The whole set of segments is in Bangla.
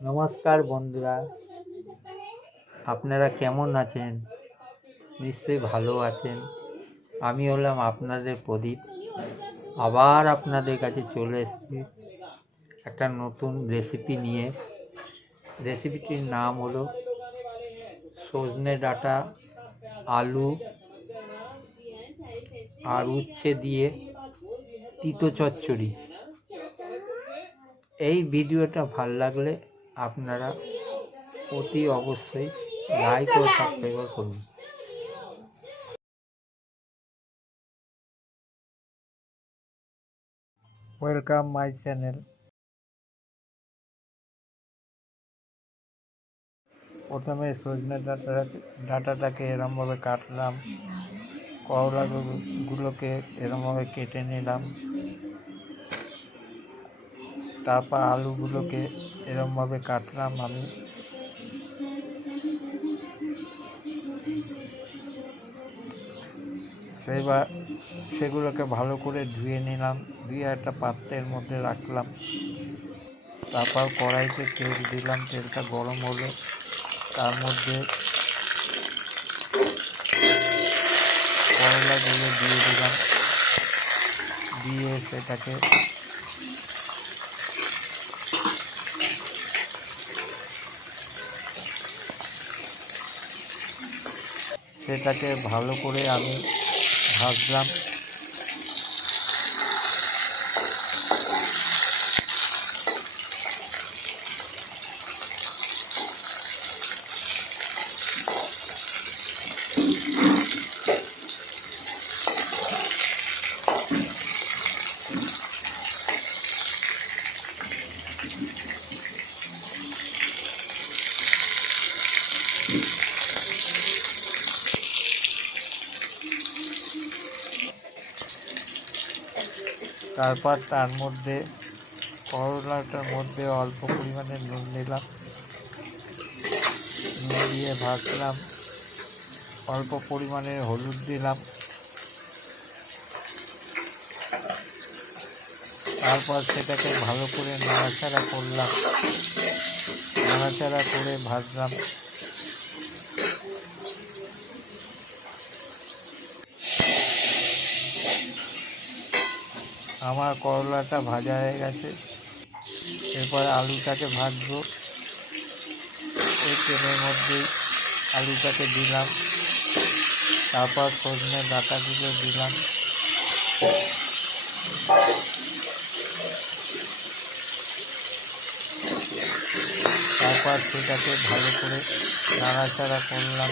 নমস্কার বন্ধুরা। আপনারা কেমন আছেন? নিশ্চয়ই ভালো আছেন। আমি হলাম আপনাদের প্রদীপ। আবার আপনাদের কাছে চলে এসেছি একটা নতুন রেসিপি নিয়ে। রেসিপিটির নাম হলো সজনে ডাঁটা, আলু আর উচ্ছে দিয়ে তিতো চচ্চড়ি। এই ভিডিওটা ভালো লাগলে আপনারা অতি অবশ্যই লাইক ও সাবস্ক্রাইব করুন। ওয়েলকাম মাই চ্যানেল প্রথমে সজনে ডাটা ডাটাটাকে এরমভাবে কাটলাম। করলাগুলোকে এরমভাবে কেটে নিলাম। তারপর আলুগুলোকে এরমভাবে কাটলাম আমি। সেবার সেগুলোকে ভালো করে ধুয়ে নিলাম, ধুয়ে একটা পাত্রের মধ্যে রাখলাম। তারপর কড়াইতে তেল দিলাম, তেলটা গরম হলো। তার মধ্যে করলাগুলো দিয়ে দিলাম। দিয়ে সেটাকে সেটাকে ভালো করে আমি ভাজলাম। তারপর তার মধ্যে করলাটার মধ্যে অল্প পরিমাণে নুন দিলাম নুন দিয়ে ভাজলাম। অল্প পরিমাণে হলুদ দিলাম। তারপর সেটাকে ভালো করে নাড়াচাড়া করলাম। নাড়াচাড়া করে ভাজলাম। আমার করলাটা ভাজা হয়ে গেছে। এরপরে আলুটাকে ভাজবো। এই তেলের মধ্যেই আলুটাকে দিলাম। তারপর সজনে ডাঁটাগুলো দিলাম। তারপর সেটাকে ভালো করে নাড়াচাড়া করলাম।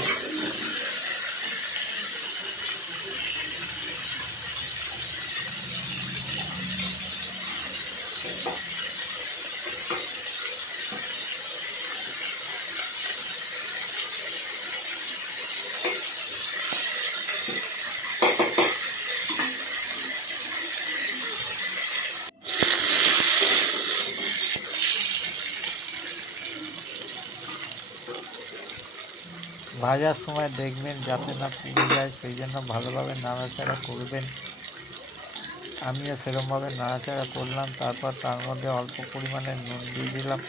ভাজার সময় দেখবেন যাতে না পুড়ে যায়, সেই জন্য ভালোভাবে নাড়াচাড়া করবেন। আমিও সেরকমভাবে নাড়াচাড়া করলাম, তারপর তার মধ্যে অল্প পরিমাণে নুন দিয়ে দিলাম।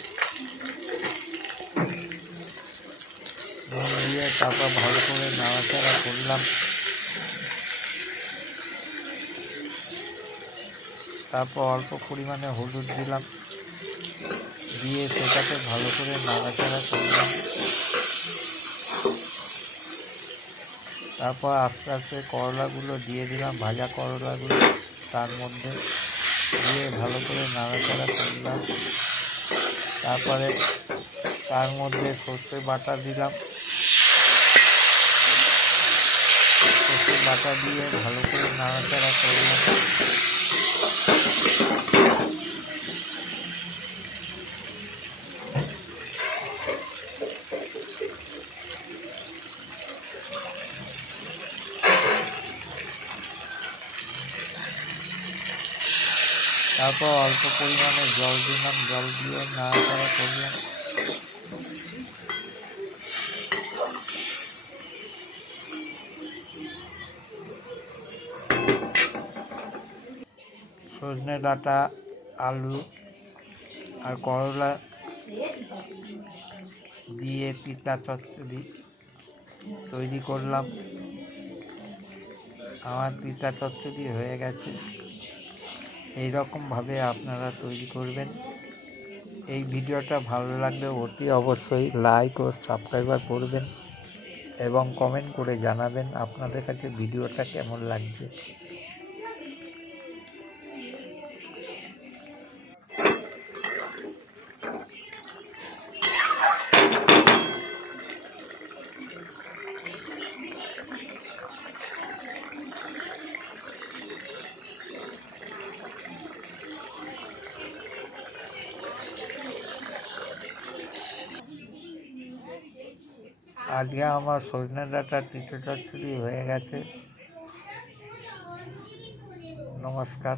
নুন দিয়ে তারপর ভালো করে নাড়াচাড়া করলাম। তারপর অল্প পরিমাণে হলুদ দিলাম। দিয়ে সেটাকে ভালো করে নাড়াচাড়া করলাম। তারপর আস্তে আস্তে করলাগুলো দিয়ে দিলাম, ভাজা করলাগুলো তার মধ্যে দিয়ে ভালো করে নাড়াচাড়া করলাম। তারপরে তার মধ্যে সর্ষে বাটা দিলাম। সর্ষে বাটা দিয়ে ভালো করে নাড়াচাড়া করলাম। তারপর অল্প পরিমাণে জল দিলাম, জল দিয়ে নাড়াচাড়া করলাম। সজনে ডাঁটা, আলু আর করলা দিয়ে তিতা চচ্চড়ি তৈরি করলাম। আমার তিতা চচ্চড়ি হয়ে গেছে। এই রকমভাবে আপনারা তৈরি করবেন। এই ভিডিওটা ভালো লাগলে অতি অবশ্যই লাইক ও সাবস্ক্রাইবার করবেন এবং কমেন্ট করে জানাবেন আপনাদের কাছে ভিডিওটা কেমন লাগছে। আজকে আমার সজনে ডাটা তিতো চচ্চড়ি হয়ে গেছে। নমস্কার।